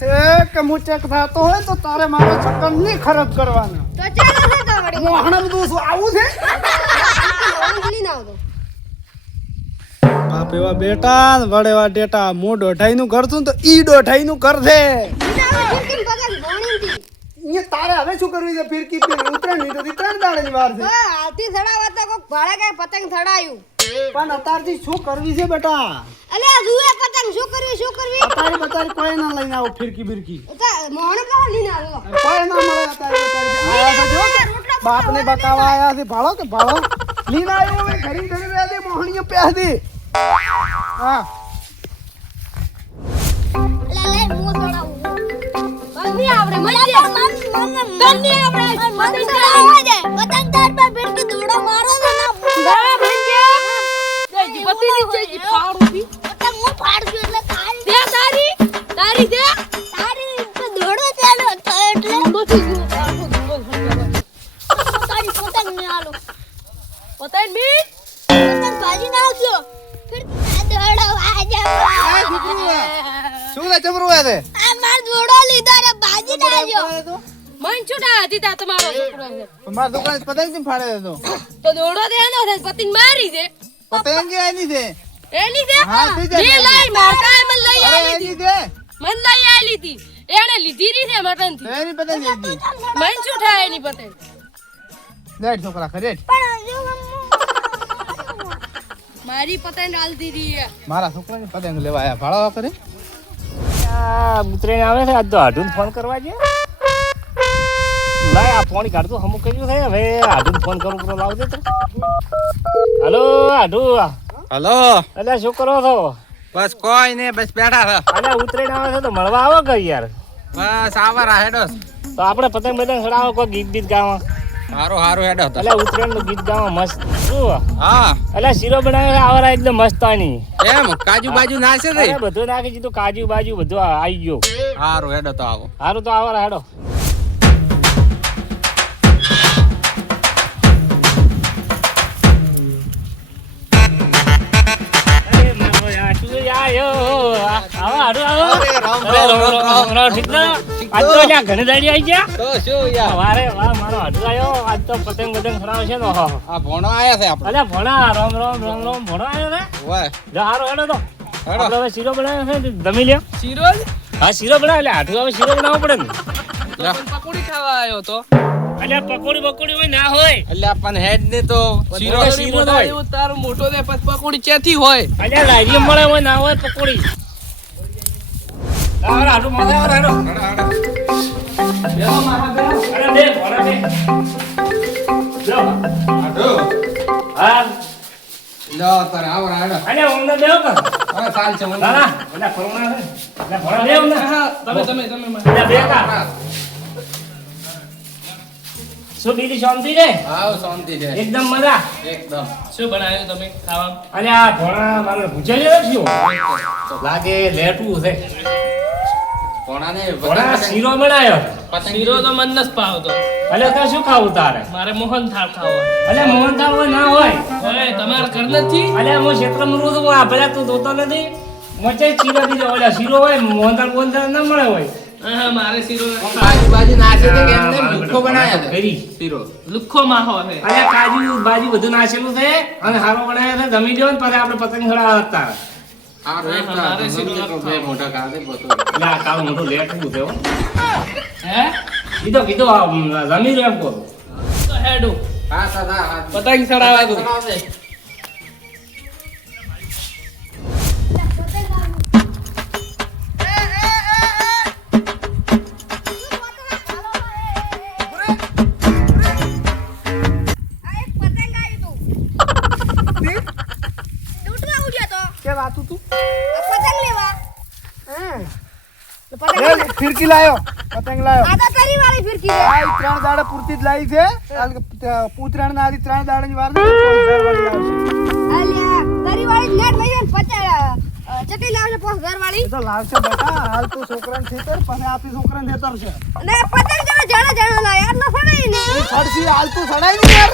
છે કે હું ચેક થતો હોય તો તારે મારો ચક્કર નહીં ખરાબ કરવાનો. તો ચાલો તો વળી. હું હમણાં બધું શું આવું છે? ના બાપ એવા બેટા ને વડ ડેટા હું દોઢાઈ નું કરતું તો ઈ દોઢાઈ નું કરશે તારે હવે શું કરવું છે? ફિરકી ઉતરણ નહીં તો ત્રણ દાડે દાડાની વાર છે. હાથી સડાવતા કોક ભાડે કઈ પતંગ સડાયું પણ અતારથી શું કરવી છે બેટા? અલે જુએ પતંગ શું કરવી શું કરવી? અત્યારે બતારી કોઈ ના લઈને આવો ફિરકી બિરકી. મોહણ કહો લીને આવ્યો. કોઈ ના મળે બતારી આયા છે જો. બાપને બતાવા આયા છે. ભાળો કે ભાળો? લઈને આવ્યો હવે ઘરી ઘરી રહે દે મોહણીઓ પ્યા દે હા. લે લે મો સડાવું બંની આપણે મળી જાય. બંની આપણે પતંગ સડાવવા જાય પતંગ તાર પર ફિરકી દોડો મારો ને. ના નીચે જી ફાડું બી પતંગ હું ફાડું એટલે તારી દે તારી. તારી દે. તારી તો દોડો ચાલો તો એટલે. દોડો થી તારી પતંગ ને આલો પતંગ બી? પતંગ ભાજી નાખજો. ફિર દોડો વાજા શું લે ચમરું હે તે? આ માર દોડો લીધો રે ભાજી નાખજો. મન છૂટા હતી તા તમારો છોકરો છે મારા દુકાન પતંગ ફાડે તો? પતંગ કે એની છે એની દે હા. લે લઈ મારતા મને લઈ એની હતી દે. મને લઈ આલી હતી એને લીધી રી છે મટનથી એની પતંગ એની મન છૂટા એની પતંગ લેટ છોકરા ખરે મારી પતંગ આલતી રી છે. મારા છોકરાની પતંગ લેવા આયા. ભાડો કરે? ઉતરીને આવે છે. આજ તો હાડું ફોન કરવા છે આ ફોન કાઢતું અમુક કર્યું છે હવે હાડું ફોન કરું પેલો લાવજે તો. હલો આઢુ હલો. એટલે શું કરો છો? બસ કોઈ ને બસ બેઠા છે. અલે ઉતરીને આવે છે તો મળવા આવો કે યાર? બસ આવા હેડો તો. આપણે પતંગ બતંગ ચડાવો કોઈ ગીત બીત ગાવા? સારું સારું હેડો એટલે ઉતરેણનું ગીત ગાવા મસ્ત. શું? હા. એટલે શીરો બનાવ્યો છે આવરા એકદમ મસ્તાની. એમ કાજુ બાજુ નાખશે તે? બધું નાખી દીધું કાજુ બાજુ બધું આવી ગયું. હારું હેડો તો આવો. સારું તો આવરા હેડો. આવો, હારું, આવો. રામ, રામ, રામ, રામ, રામ, રામ, ઠીક ને? આજ તો અલ્યા ઘણી દાડી આઈ ગયા તો શું યાર વારે વાહ મારો હાડુ આયો આજ તો પતંગ પતંગ ખરાબ છે ને આ ભણો આયા છે આપણે અલ્યા ભણા રામ રામ રામ રામ ભણા આયો ને ઓય જો હારો હેડો તો હેડો. હવે શીરો બનાવ્યો છે જમી લ્યો શીરો હા શીરો બનાવ એટલે હાડુ હવે શીરો બનાવવો પડે ને પકોડી ખાવા આવ્યો તો અલ્યા પકોડી બકોડી હોય ના હોય એટલે આપણને હેડ ને તો શીરો શીરો હોય. તારો મોટો દે પછી પકોડી ચેથી હોય અલ્યા લારીએ મળે હોય ના હોય પકોડી શું બીજી શાંતિ રે હા શાંતિ છે. એકદમ મજા? એકદમ. શું બનાવ્યું તમે ખાવા? અને આ ભોણા મારે ભૂજેલી લાગે લેટું છે. ભણાને ભણા શીરો બનાવ્યો શીરો તો મન જ ભાવતો અલે તો શું ખાવું તારે? મારે મોહન થાળ ખાવો. અલે મોહનથાળ હોય ના હોય? હોય તમારા ઘર નથી? અલે હું ક્ષેત્રમાં રહું છું આ પેલા તું જોતો નથી? મોચે શીરો બીજો ઓલા શીરો હોય મોહનથાળ મોહનથાળ ના મળે હોય. હા હા મારે શીરો કાજુ બાજુ નાખશે તે કેમ ને મીઠો બનાયા છે. શીરો. લુખ્ખો માહો છે. અલે કાજુ બાજુ બધું નાશેલું છે અને હારો બનાવ્યો છે. જમી લ્યો ને પછી આપણે પતંગ ચડાવવા તારે એક હા, મારે શીરો તો બે મોટા બધું. એટલે આ કાળ મોટું લેટું છે હો. હે? કીધો કીધો આ જમી રહ્યો કહું. તો હેડું. હા હા હા. પતંગ ચડાવવા દો. બનાવજે. કે વાતું તું? પતંગ લેવા. હે. તો ફિરકી લાયો. પતંગ લાયો. આ તો તારી વાળી ફિરકી આ ત્રણ દાડા પૂરતી જ લાવી છે. ઉત્તરાયણ ના આલી ત્રણ વાર હજાર વાળી લાવશે. અલ્યા તારી વાળી નેટ લઈ જાય પચાસ ચટી લાવશે પાંચ હજાર વાળી. તો લાવશે બેટા. હાલ તો છોકરાને ખેતર પછી આપી છોકરાને ખેતર છે. અને પતંગ જરા જાણે જાણે લાય યાર ન ફડાય ને. એ હાલ તો સડાય નહીં યાર.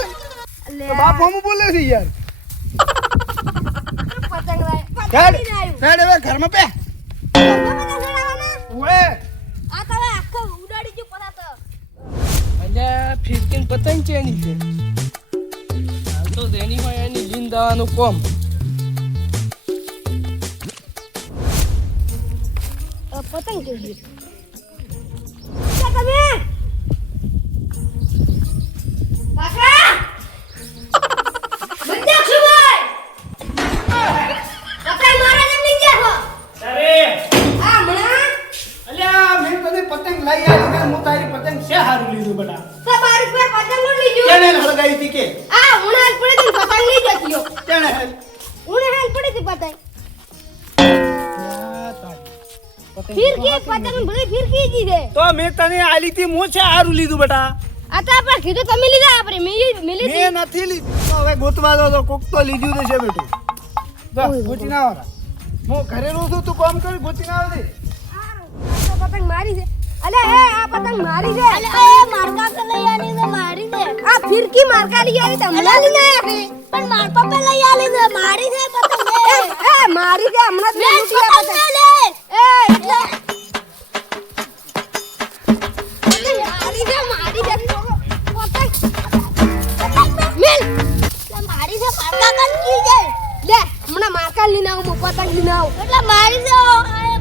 બાપ હમ બોલે છે યાર. પતંગ લાય. હેડ. હેડ હવે ઘરમાં પે ઓએ આ તમે આખો ઉડાડી ગયો પરા તો અલ્યા ફિરકીન પતંગ છે એની છે હાલ તો તેની હોય એની લીન કોમ. પતંગ કેવી તમે? ફિરકી પતંગ ભલે ફિરકી જી છે તો મેં તને આલી હતી હું છે હારું લીધું બેટા? આ તો કીધું તમે લીધા આપણે હતી મેં નથી લીધું. તો હવે ગોતવા દો તો કોક તો લીધું તો છે બેટું. બસ ગોતી ના આવરા. હું ઘરે રહું છું તું કામ કર ગોતી ના આ તો પતંગ મારી છે. અલે એ આ પતંગ મારી છે. અલે એ મારકા તો લઈ આની છે મારી છે. આ ફિરકી મારકા લઈ આવી તમને લઈ આલી પણ માર પપ્પા લઈ આલી છે મારી છે પતંગ એ. એ મારી છે હમણાં જ લૂટી આ પતંગ. મારી એટલે મારી પતંગ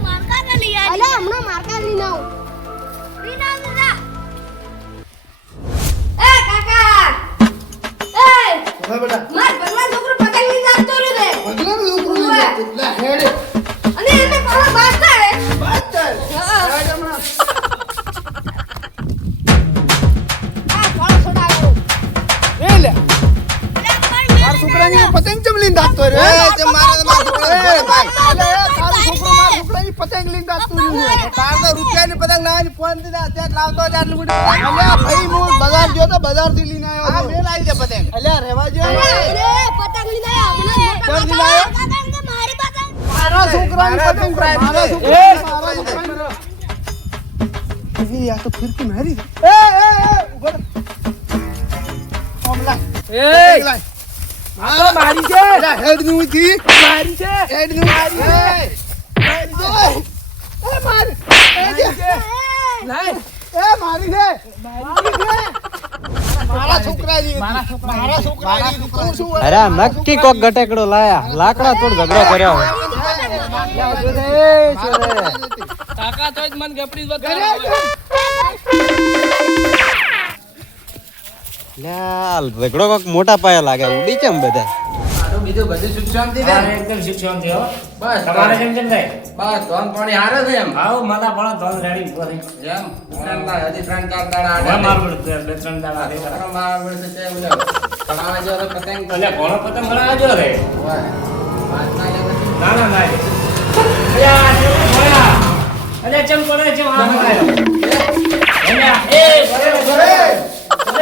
લઈને દાટતો રે તે મારા તો મારા છોકરાને એ, પતંગ. અલે, તારો છોકરો મારા છોકરાની પતંગ લઈને રહ્યો છે. તાર તો રૂપિયા ની પતંગ લાવવાની ફોન દીધા અત્યારે લાવતો જ આટલું બધું પતંગ. અલ્યા ભાઈ હું બજાર ગયો તો બજારથી લઈને આવ્યો આ છું. મેલ દે પતંગ અલ્યા રહેવા જો પતંગ લઈને આવ્યો કોણ લઈને આવ્યો? પતંગ કે મારી પતંગ મારા છોકરાની પતંગ મારા પતંગ. છોકરાની મારા છોકરાની. એ આ તો ફિરકી મારી એ એ એ ઊભો રહો. લાય. મારી છે હેડનું થી મારી છે હેડની ઊંચી. એ, મારી છે. એ, મારી. એ જે. લાય એ, મારી છે. મારી છે. મારા છોકરાની મારા છોકરાની હતી. તું અરે નક્કી કોક ગટેકડો લાયા લાકડા તોડ ઝઘડો કર્યો કાકા તો જ મન ગપડી બતાવે લ્યા રગડો કોક મોટા પાયા લાગે ઉડી કેમ બધા? મારું બીજું બધું સુખ શાંતિ છે હા, ને? એકદમ શિક્ષણ થયો બસ તમારે કેમ કેમ થાય બસ ધોન પાણી હારે છે એમ. આવ માથા પણ ધોન રેડી ઊભો થઈ એમ? ત્રણ દાડા, હજી ત્રણ ચાર દાડા આડા મારું બે બે ત્રણ દાડા. ત્રણ મારા વર્ષે તે ઉલે તમારે જો તો પતંગ. એટલે ઘણો પતંગ ભરાવા આજો રે. ના ના ના અલ્યા આ મોયા? અલ્યા ચમ પડે છે આમ આવ્યો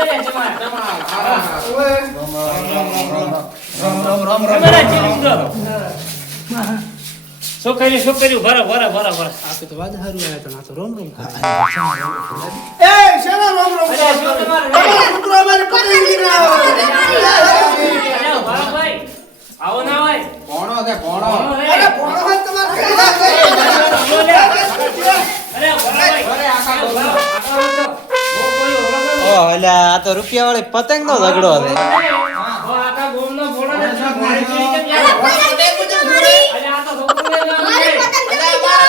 અલ્યા છોકરી ભરે ભરે ભરે રે ચમા ચમા હા, હા. કેમેરા ચીલી ઉડો શું કર્યું શું કર્યું ભરો ભરો ભરો ભરો એ, શેના રોમ રોમ તો રૂપિયા વાળી પતંગ નો ઝઘડો છે ઓ, આખા ગામનો ભોળો ને શું મારી ચોરી કેમ જાય? અલ્યા, આ તો છોકરો ને જ આમ મારી જાય. પતંગ વાત.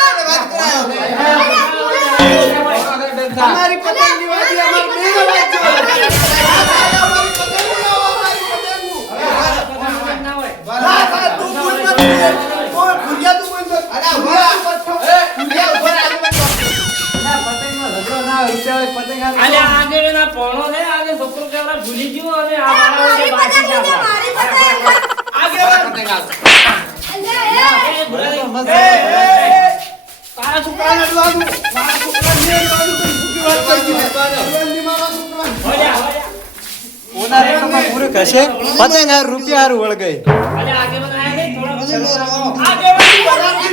અમારી અલ્યા, આજે એના પોણો છે, આજે છોકરો કેવડા ભૂલી ગયો અને આ મારા મારી બાકી છે. મારી એ. તારા છોકરાને અડવાનું. મારા છોકરાને અડવાનું કરી ભૂખી વાત કરી દીધી. મારા છોકરા હોયા હોયા ઓના રેટમાં પૂરો કશે પતંગ હાર રૂપિયા હારું વળગાઈ બધા આયા છે, થોડા બધા. આગેવાનની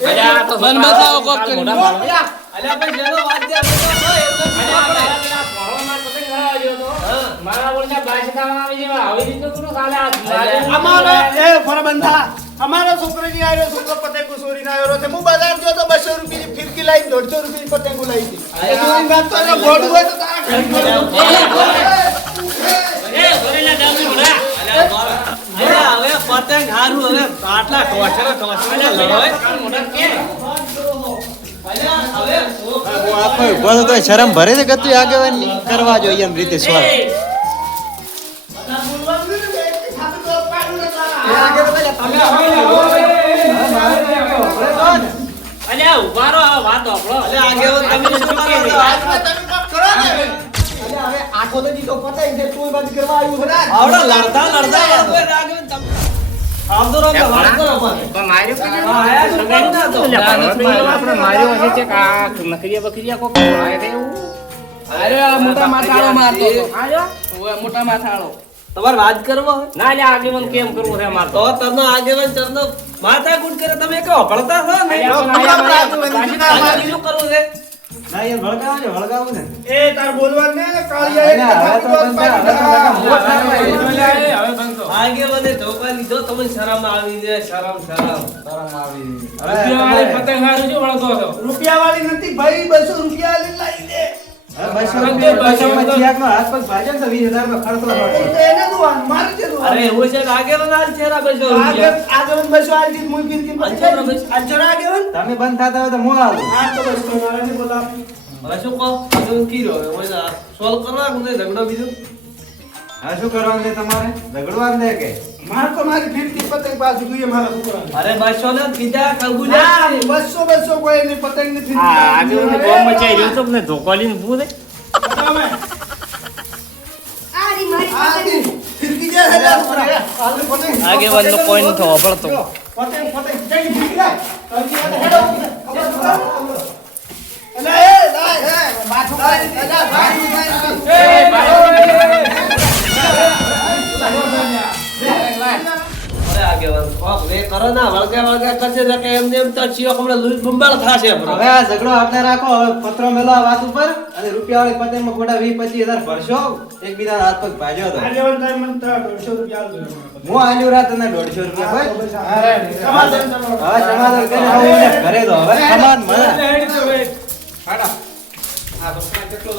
મન બતાવો કોક કરીને. અલ્યા પણ જેનો વાત દે. મારા અમારો એ ફરબંધા અમારો છોકરો ની આવ્યો છોકરો પતંગો ચોરીને આવ્યો છે હું બજાર ગયો તો બસો રૂપિયાની ફિરકી લાવી દોઢસો રૂપિયાની પતંગો લાવી તારા ઘરે એ, ઘરેલા જામની મોઢા. અલ્યા, હવે પતંગ હારું, હવે આટલા ટોચરો ટોચરો લડોય. કાલ મોઢા કે? અલ્યા, હવે હું આપો ઊભો તો શરમ ભરે છે ગતું આગેવાન કરવા જોઈએ એમ રીતે સ્વાલ એ, અલ્યા, ઊભા રહો, આ વાત સાંભળો. અલ્યા, આગેવાન તમે શું કરો છો? આખો તો દીધો છે તું બંધ કરવા આવ્યું લડતા લડતા મોટા માથાળો તમારે વાત કરવો ના લે આગેવાન કેમ કરવું છે મારે તો? તમને આગેવાન ચરનો માથા કૂટ કરે તમે કહો પડતા છો ને? બીજું કરવું છે? ના ભળકાવું ને એ તાર બોલવાનું ને કાળિયા એક હવે તો પાડી. હવે તો બંધ આગેવાને ધોકા લીધો તમે શરમ આવી જાય શરમ શરમ. શરમ આવી. પતંગ હારું શું વળગો છો? રૂપિયા વાળી નથી ભાઈ બસો રૂપિયા લઈ લાવી તમે બંધ થતા હોય તો હું આવું. હવે શું કહો? આગળ કી રહ્યો હવે ઓય આ સોલ્વ કરવા ઝઘડો બીજો? હા શું કરવાનું છે તમારે? ઝઘડવાનું છે કે? મારે તો મારી ફીરકી પતંગ પાછું જોઈએ મારા છોકરાને. અરે બસો ને બીજા કબૂલ બસો બસો કોઈ નહીં પતંગની ફિરકી આ પાછું આગેવાને જોઈએ. બોમ્બ મચાઈ રહ્યો તો મને ધોકો લઈને ઊભું તમે. આ મારી પતંગ. દી, જે છે ને, આગળ પતંગ. આગેવાનનો કોઈ. પતંગ પતંગ જઈ ફિરકી હેડો. એટલે એ, લાય, માથું ભાઈ, ભાઈ, ભાઈ. આગેવાન કોક વે કરો એમ તો ચિયો હમણાં લૂટ બંબાળ થાશે રાખો પત્રો મેલો આ ઉપર અને રૂપિયા વાળી પતંગમાં ગોડા 20 25000 ભરશો એકબીજા હાથ પગ ભાજો હું આલ્યો તને 150 રૂપિયા ભાઈ સમાધાન કેટલો